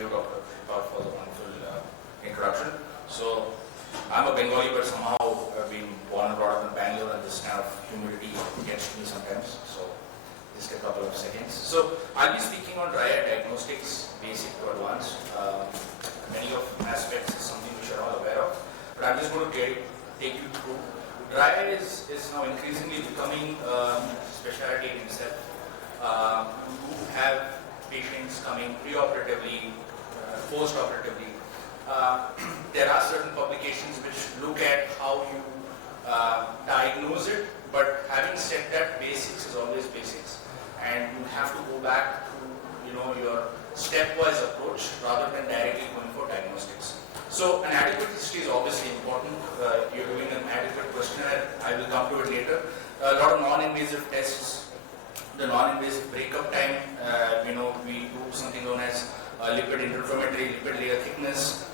you, Dr. Kripa, for the wonderful introduction. So, I'm a Bengali, but somehow I've been born and brought up in Bangalore, and this kind of humidity gets to me sometimes. So, just a couple of seconds. So, I'll be speaking on dry eye diagnostics, basic to advanced. Many of aspects is something which you're all aware of, but I'm just going to take you through. Dry eye is now increasingly becoming a specialty in itself. You have patients coming pre-operatively, post-operatively. There are certain publications which look at how you diagnose it, but having said that, basics is always basics, and you have to go back to your stepwise approach rather than directly going for diagnostics. So an adequate history is obviously important. You're doing an adequate questionnaire. I will come to it later. A lot of non-invasive tests. The non-invasive breakup time, we do something known as lipid interferometry, lipid layer thickness,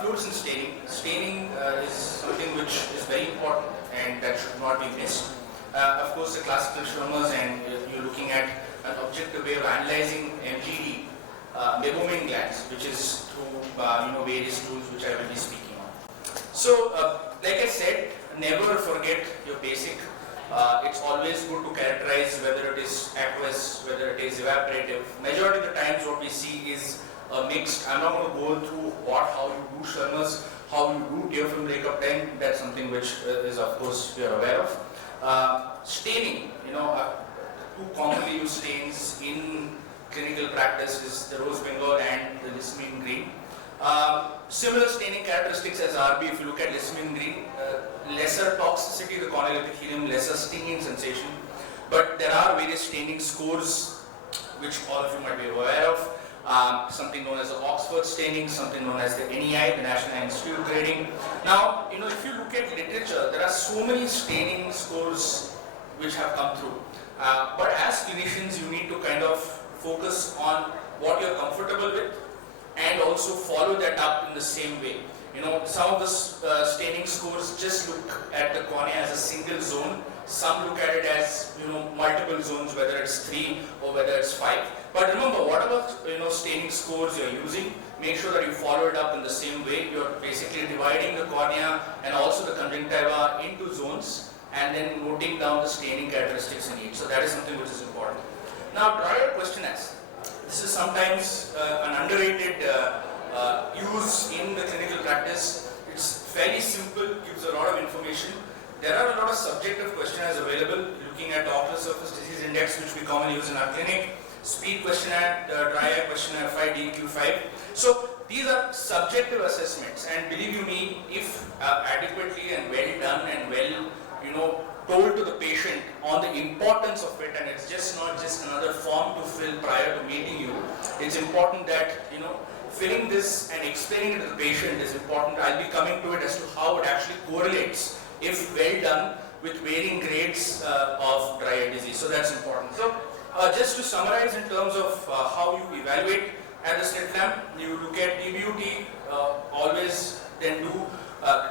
fluorescent staining. Staining is something which is very important and that should not be missed. Of course, the classical Schirmers, and you're looking at an objective way of analyzing MGD, meibomian glands, which is through various tools which I will be speaking on. So, like I said, never forget your basic. It's always good to characterize whether it is aqueous, whether it is evaporative. Majority of the times what we see is mixed. I'm not going to go through how you do Schirmers, how you do tear film breakup time. That's something which is, of course, we are aware of. Staining, two commonly used stains in clinical practice is the rose bengal and the lissamine green. Similar staining characteristics as RB. If you look at lissamine green, lesser toxicity to the corneal epithelium, lesser stinging sensation, but there are various staining scores which all of you might be aware of. Something known as the Oxford staining, something known as the NEI, the National Institute of Grading. Now, if you look at literature, there are so many staining scores which have come through. But as clinicians, you need to kind of focus on what you're comfortable with and also follow that up in the same way. Some of the staining scores just look at the cornea as a single zone. Some look at it as multiple zones, whether it's 3 or whether it's 5. But remember, whatever staining scores you're using, make sure that you follow it up in the same way. You're basically dividing the cornea and also the conjunctiva into zones, and then noting down the staining characteristics in each. So that is something which is important. Now, dry eye questionnaires. This is sometimes an underrated use in the clinical practice. It's fairly simple, gives a lot of information. There are a lot of subjective questionnaires available, looking at the ocular surface disease index, which we commonly use in our clinic, speed questionnaire, the dry eye questionnaire 5, DQ5. So these are subjective assessments, and believe you me, if adequately and well done and well, told to the patient on the importance of it, and it's just not just another form to fill prior to meeting you. It's important that filling this and explaining it to the patient is important. I'll be coming to it as to how it actually correlates, if well done, with varying grades of dry eye disease. So that's important. So just to summarize in terms of how you evaluate at the slit lamp, you look at DBUT, always then do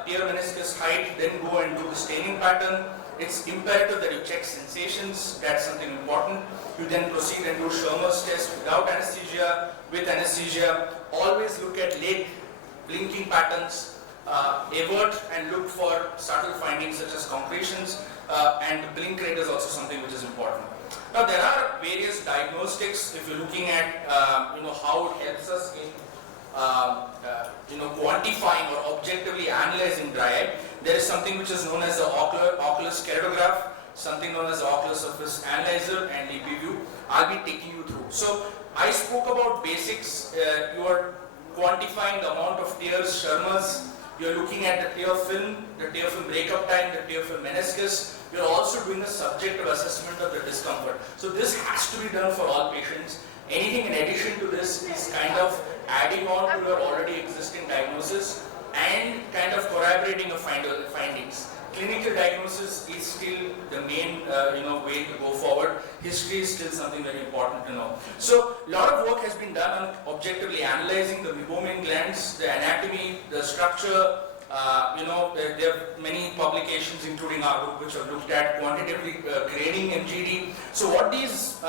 tear meniscus height, then go and do the staining pattern. It's imperative that you check sensations. That's something important. You then proceed and do Schirmer's test without anesthesia, with anesthesia. Always look at leg blinking patterns, avert and look for subtle findings such as concretions, and the blink rate is also something which is important. Now, there are various diagnostics. If you're looking at how it helps us in quantifying or objectively analyzing dry eye, there is something which is known as the ocular skeratograph, something known as the ocular surface analyzer, and DP-view. I'll be taking you through. So I spoke about basics. You are quantifying the amount of tears, Schirmers. You're looking at the tear film breakup time, the tear film meniscus. You're also doing a subjective assessment of the discomfort. So this has to be done for all patients. Anything in addition to this is kind of adding on to your already existing diagnosis and kind of corroborating your findings. Clinical diagnosis is still the main way to go forward. History is still something very important to know. So a lot of work has been done on objectively analyzing the meibomian glands, the anatomy, the structure, There are many publications, including our book, which have looked at quantitatively grading MGD. So what these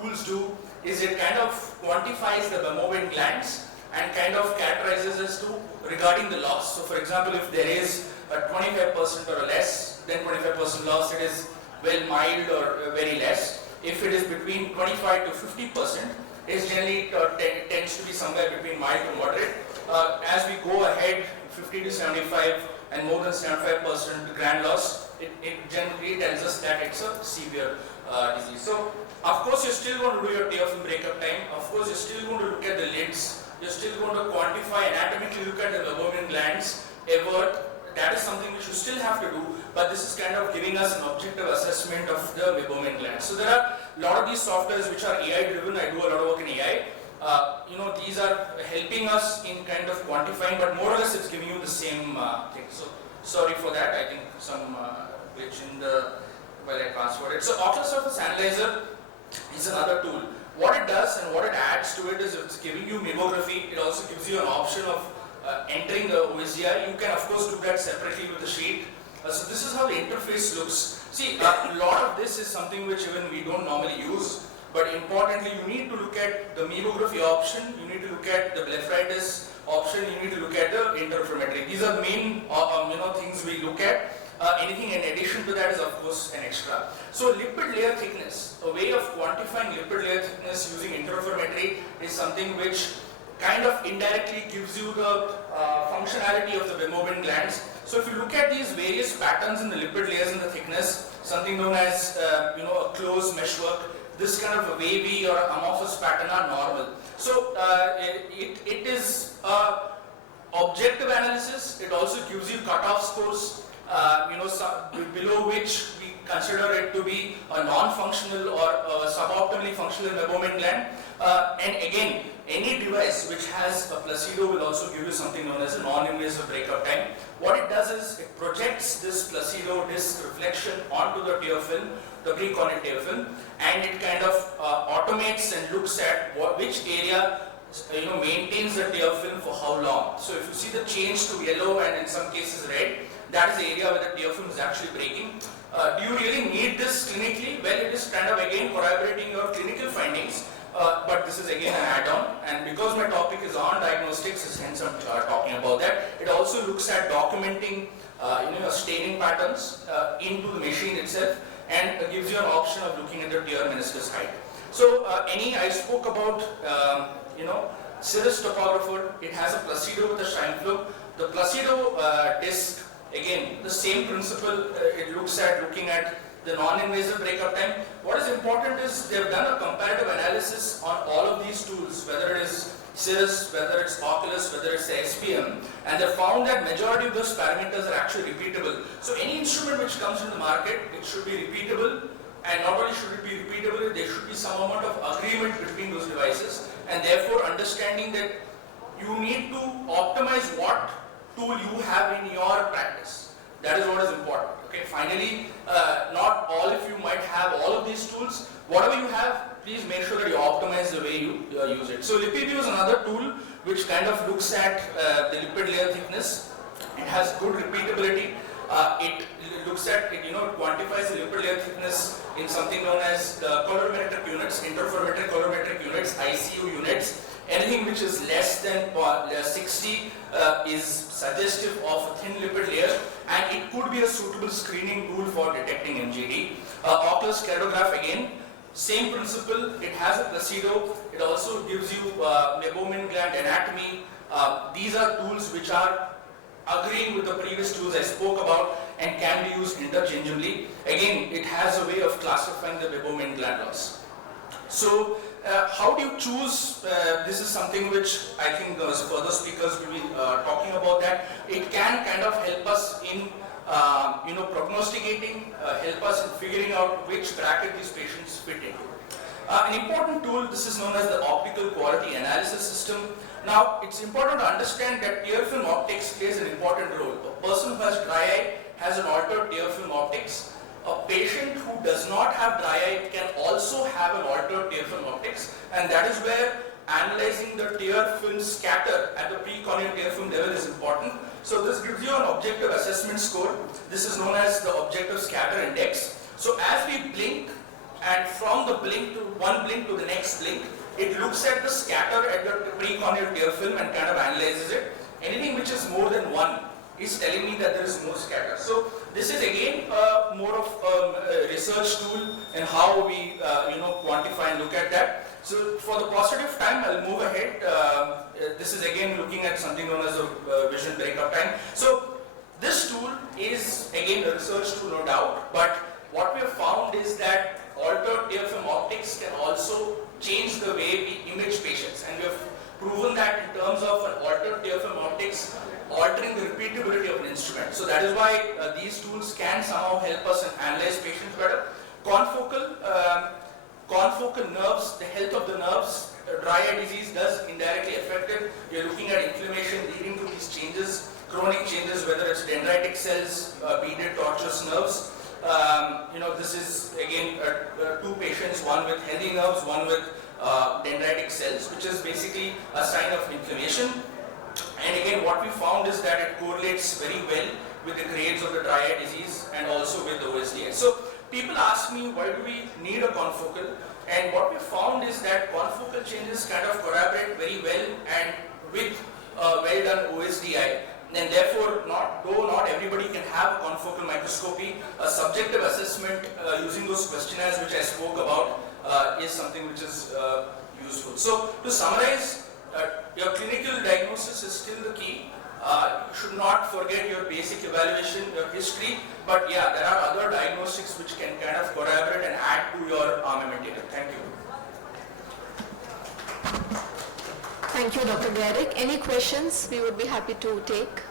tools do is it kind of quantifies the meibomian glands and kind of characterizes as to regarding the loss. So for example, if there is a 25% or less than 25% loss, it is well mild or very less. If it is between 25 to 50%, it generally tends to be somewhere between mild to moderate. As we go ahead, 50 to 75 and more than 75% gland loss, it generally tells us that it's a severe disease. So of course you're still going to do your tear film breakup time. Of course you're still going to look at the lids. You're still going to quantify, anatomically look at the meibomian glands, avert. That is something which you still have to do, but this is kind of giving us an objective assessment of the meibomian glands. So there are a lot of these softwares which are AI driven. I do a lot of work in AI. These are helping us in kind of quantifying, but more or less it's giving you the same thing. So sorry for that. I think some glitch in the while I transferred it. So ocular surface analyzer is another tool. What it does and what it adds to it is it's giving you mammography. It also gives you an option of entering the OSDI. You can of course do that separately with the sheet. So this is how the interface looks. See, a lot of this is something which even we don't normally use, but importantly you need to look at the mammography option, you need to look at the blepharitis option, you need to look at the interferometry. These are main things we look at. Anything in addition to that is of course an extra. So lipid layer thickness, a way of quantifying lipid layer thickness using interferometry is something which kind of indirectly gives you the functionality of the meibomian glands. So if you look at these various patterns in the lipid layers and the thickness, something known as a closed meshwork, this kind of a wavy or amorphous pattern are normal. So it is objective analysis. It also gives you cutoff scores, below which we consider it to be a non-functional or suboptimally functional meibomian gland. And again, any device which has a placido will also give you something known as a non-invasive breakup time. What it does is it projects this placido disc reflection onto the tear film, the precornate tear film, and it kind of automates and looks at which area maintains the tear film for how long. So if you see the change to yellow and in some cases red, that is the area where the tear film is actually breaking. Do you really need this clinically? Well, it is kind of again corroborating your clinical findings, but this is again an add-on, and because my topic is on diagnostics, hence I'm talking about that. It also looks at documenting staining patterns into the machine itself, and gives you an option of looking at the tear meniscus height. So I spoke about Cirrus topographer. It has a placido with a shine flow. The placido disc, again, the same principle. It looking at the non-invasive breakup time. What is important is they have done a comparative analysis on all of these tools, whether it is Cirrus, whether it's Oculus, whether it's the SPM, and they found that majority of those parameters are actually repeatable. So any instrument which comes in the market, it should be repeatable, and not only should it be repeatable, there should be some amount of agreement between those devices, and therefore understanding that you need to optimize what tool you have in your practice. That is what is important. Okay. Finally, not all of you might have all of these tools. Whatever you have, please make sure that you optimize the way you use it. So LipidView is another tool which kind of looks at the lipid layer thickness. It has good repeatability. It looks at it quantifies the lipid layer thickness in something known as colorimetric units, interferometric colorimetric units, ICU units. Anything which is less than 60 is suggestive of a thin lipid layer, and it could be a suitable screening tool for detecting MGD. Oculus keratograph, again, same principle. It has a placido. It also gives you meibomian gland anatomy. These are tools which are agreeing with the previous tools I spoke about and can be used interchangeably. Again, it has a way of classifying the meibomian gland loss. So, how do you choose? This is something which I think further speakers will be talking about that. It can kind of help us in prognosticating, help us in figuring out which bracket these patients fit into. An important tool, this is known as the optical quality analysis system. Now, it's important to understand that tear film optics plays an important role. A person who has dry eye has an altered tear film optics. A patient who does not have dry eye can also have an altered tear film optics, and that is where analyzing the tear film scatter at the precorneal tear film level is important. So this gives you an objective assessment score. This is known as the objective scatter index. So as we blink, and from the blink to one blink to the next blink, it looks at the scatter at the precorneal tear film and kind of analyzes it. Anything which is more than 1 is telling me that there is more scatter. So this is again more of a research tool in how we quantify and look at that. So for the positive time, I'll move ahead. This is again looking at something known as the vision breakup time. So this tool is again a research tool, no doubt, but what we have found is that altered tear film optics can also change the way we image patients, and we have proven that in terms of an altered tear film optics altering the repeatability of an instrument. So that is why these tools can somehow help us analyze patients better. Confocal nerves, the health of the nerves, dry eye disease does indirectly affect it. You're looking at inflammation leading to these changes, chronic changes, whether it's dendritic cells, beaded tortuous nerves. This is again 2 patients, one with healthy nerves, one with dendritic cells, which is basically a sign of inflammation. And again, what we found is that it correlates very well with the grades of the dry eye disease and also with the OSDI. So people ask me, why do we need a confocal? And what we found is that confocal changes kind of collaborate very well and with well done OSDI. And therefore, though not everybody can have confocal microscopy, a subjective assessment using those questionnaires which I spoke about is something which is useful. So to summarize, your clinical diagnosis is still the key. You should not forget your basic evaluation, your history, but yeah, there are other diagnostics which can kind of collaborate and add to your armamentarium. Thank you. Thank you, Dr. Gairik. Any questions we would be happy to take?